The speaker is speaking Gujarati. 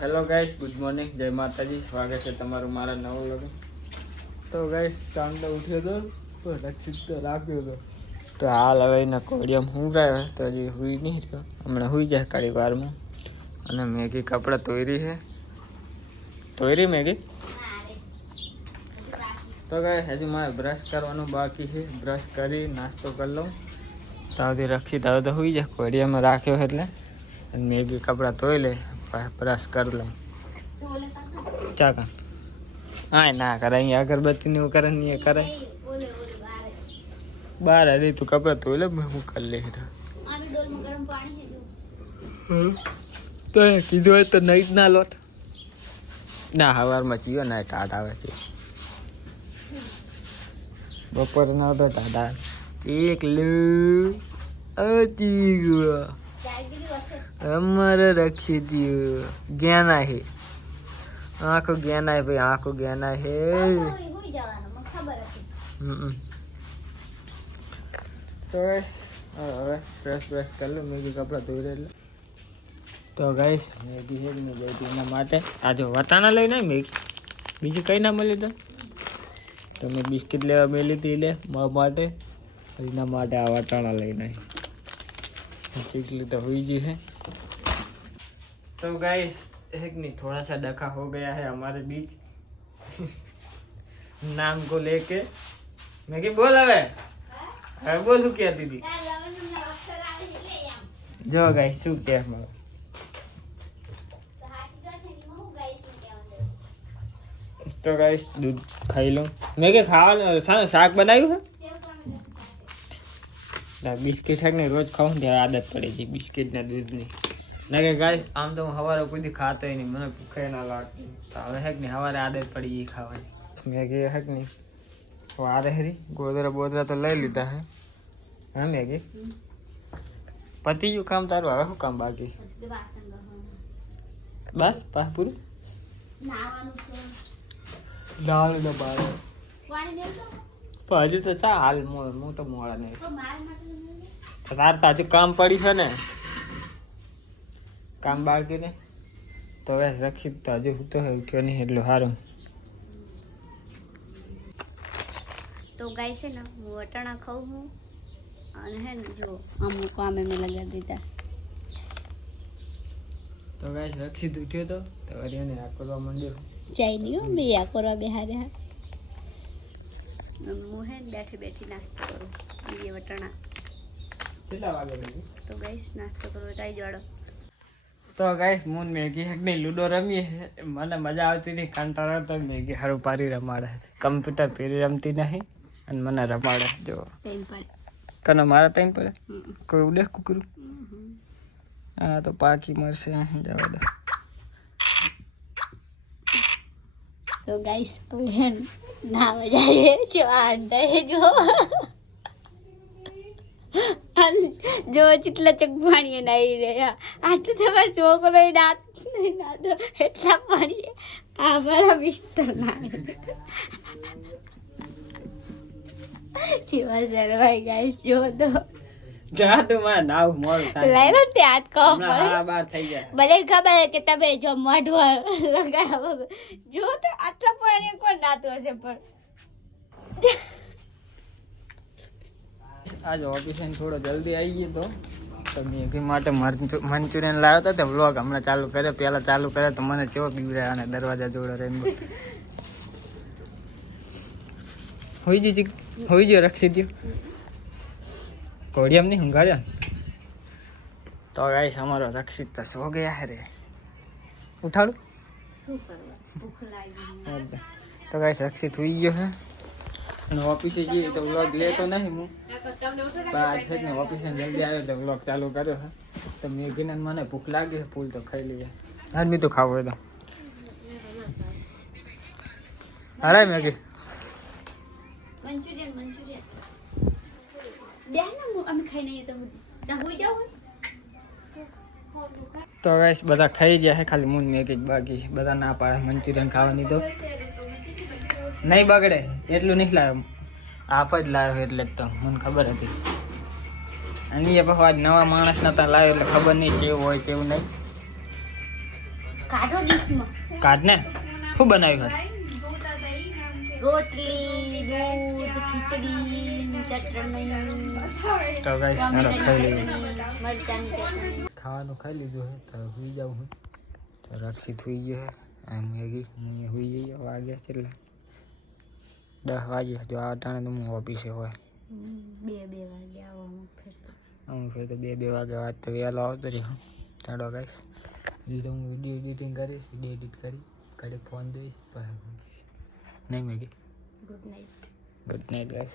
હેલો ગાઈસ, ગુડ મોર્નિંગ, જય માતાજી. સ્વાગત છે તમારું મારા નવો લગ્ન. તો ગાઈસ કામ તો ઉઠ્યો હતો પણ રક્ષિત તો રાખ્યો હતો. તો હાલ હવે એના કોડિયમ હું રહ્યો તો હજી હુઈ નહીં રહ્યો, હમણાં હુઈ જાય કાળી વારમાં. અને મેગી કપડાં ધોઈ રહી મેગી. તો ગાઈસ હજી મારે બ્રશ કરવાનું બાકી છે. બ્રશ કરી નાસ્તો કરી લઉં તો હજી રક્ષિત હવે તો હુઈ જાય, કોડિયામાં રાખ્યો એટલે. અને મેગી કપડાં ધોઈ લે, બ્રશ કરી લઉં. ચાકા હા ના કરે, અહીંયા અગરબત્તી ને એવું કરે ને કરે. બાર હરી તું કપડાં ધોઈ લે, હું કરી લે. તો કીધું હોય તો નહીં જ ના લોટ ના. સવારમાં ચીયો ના ટાટ આવે છે, બપોરે ના તો ટાટ આવે. એકલું અમારે રક્ષિત જ્ઞાના હે, આંખો જ્ઞાના હે ભાઈ, આંખો જ્ઞાના હે. તો હવે ફ્રેશ કરી લો, મેગી કપડાં ધોઈ એટલે. તો ગાઈસ મેગી છે મેં ગઈ એના માટે. આ જો વટાણા લઈને મેગી, બીજું કંઈ ના મળી તો મેં બિસ્કિટ લેવા મેલી હતી લે મારા માટે, એના માટે આ વટાણા લઈને ચીકલી તો हुई जी है. तो गाइस एक नहीं थोड़ा सा डका हो गया है हमारे बीच नाम को लेके. मैं क्या बोल હવે બોલ શું કહેતી હતી જો ગાઈસ શું કહે મારો. તો ગાઈસ દૂધ ખાઈ લઉં. મેં કે ખાવાનું શાક બનાવ્યું છે. બિસ્કિટ છે ને રોજ ખાવું ત્યારે આદત પડી ગઈ બિસ્કિટ ને દૂધની. ના કે ગાઈસ આમ તો હું સવારે કોઈ દી ખાતો નહીં, મને ભૂખે ના લાગતી. તો હવે હે કે નહીં સવારે આદત પડી ગઈ ખાવાની. મેગી હે કે નહીં વારે હરી ગોદરા તો લઈ લીધા હે. હા મેગી પતી ગયું કામ તારું, હવે શું કામ બાકી? બસ પાસ પૂરું. દાળ ને બાર હજુ તો ચા હાલ હું તો મોડા નહીં. તાર તો હજુ કામ પડ્યું છે ને, કામ બાકી ને. તો હવે રક્ષિત તો હજુ હું તો ઉઠ્યો નહીં એટલું સારું. તો ગાય છે ને હું વટાણા ખાઉં હું, અને હે ને જો અમુક કામે મેં લગાડી દીધા. તો ગાઈસ રક્ષિત ઉઠ્યો તો વળી એને આ કરવા માંડ્યો. ચાઈ નહીં બે આ કરવા બેહારે હા. હું હે ને બેઠી નાસ્તો કરું બીજે વટાણા. કેટલા વાગે લઈ? તો ગાઈસ નાસ્તો કરવો તો આવી જોડો. તો ગાઈસ હું મેગી હેક નહીં લૂડો રમીએ. મને મજા આવતી હતી, કંટાળો તો મેગી હારું પારી રમાડે. કમ્પ્યુટર ફેરી રમતી નહીં અને મને રમાડે. જો કને મારા ટાઈમ પડે કોઈ ઉડે કુકરું. હા તો પાકી મળશે જવા દો. તો ગાઈસ ના મજા આવે જો અંદર જો જો કેટલા ચક પાણીએ નાઈ રહ્યા. આટલું તમારે છોકરો નાત નહીં નાતો એટલા પાણીએ આ મારા મિસ્ટર નાય શિવા સરવાઈ ગાઈસ જો તો જા તું માં નાવ મોર થાય લઈ લો તે હાથ કહો હા બાર થઈ જાય. ભલે ખબર કે તમે જો મોઢું લગાવો જો તો આટલા પાણી કોણ નાતું હશે. પણ આજ ઓફિસે થોડો જલ્દી આવી ગયો તો મેગી માટે મંચુરિયન લાવ્યો હતો. તો વ્લોગ હમણાં ચાલુ કર્યો, પહેલાં ચાલુ કર્યો તો મને કેવો બીવડાયો અને દરવાજા જોડે રહીને હોઈ ગયો રક્ષિત કોડિયમ નહીં ઊંઘાડ્યો ને. તો ગાઈસ અમારો રક્ષિત તો સો ગયા હે રે. ઉઠાડું શું કરવા ભૂખ લાગી. તો ગાઈસ રક્ષિત હોઈ ગયો હે અને ઓફિસે જઈએ તો વ્લોગ લેતો નહીં હું, પણ આજ છે ને ઓફિસે જલ્દી આવ્યો તો વ્લોગ ચાલુ કર્યો હે. તો મેગીને મને ભૂખ લાગી છે, ફૂલ તો ખાઈ લઈએ. આજ બી તો ખાવું હોય તો હરાય મેગી મંચુરિયન દે ને અમે ખાઈ નહીં તો ના હોઈ જાવ. તો ગાઈસ બધા ખાઈ ગયા છે, ખાલી મૂન મેગી જ બાકી. બધા ના પાડે મંચુરિયન ખાવાની. તો નહીં બગડે એટલું નહીં લાવ્યો, આપ જ લાવ્યો એટલે જ તો મને ખબર હતી. અને એ પછી આજ નવા માણસ નતા લાવ્યો એટલે ખબર નહીં કેવું હોય કેવું નહીં. કાઢો ડીશમાં. કાઢ ને શું બનાવ્યું હતું? રોટલી, દૂધ, ખીચડી, ચટણી, તો ગાઈસ હાલો ખાઈ લઈએ. મરચાંની ચટણી. ખાવાનું ખાઈ લીધું છે તો સુઈ જાઉં હું. તો રક્ષિત સુઈ ગયો છે આમ મેગી હું સુઈ જઈએ. વાગ્યા કેટલા 10 વાગે. જો આ ટાણે તો હું ઓફિસે હોય. 2 વાગે આવવાનું ફેરતો. હું ફેર તો 2 વાગે વાત તો વહેલો આવતો રહ્યો. ચાલો ગાઈસ હજી તો હું વિડીયો એડિટિંગ કરીશ. વિડીયો એડિટ કરી ઘરે ફોન દઈશ નહીં Maggi. Good night. Good night guys.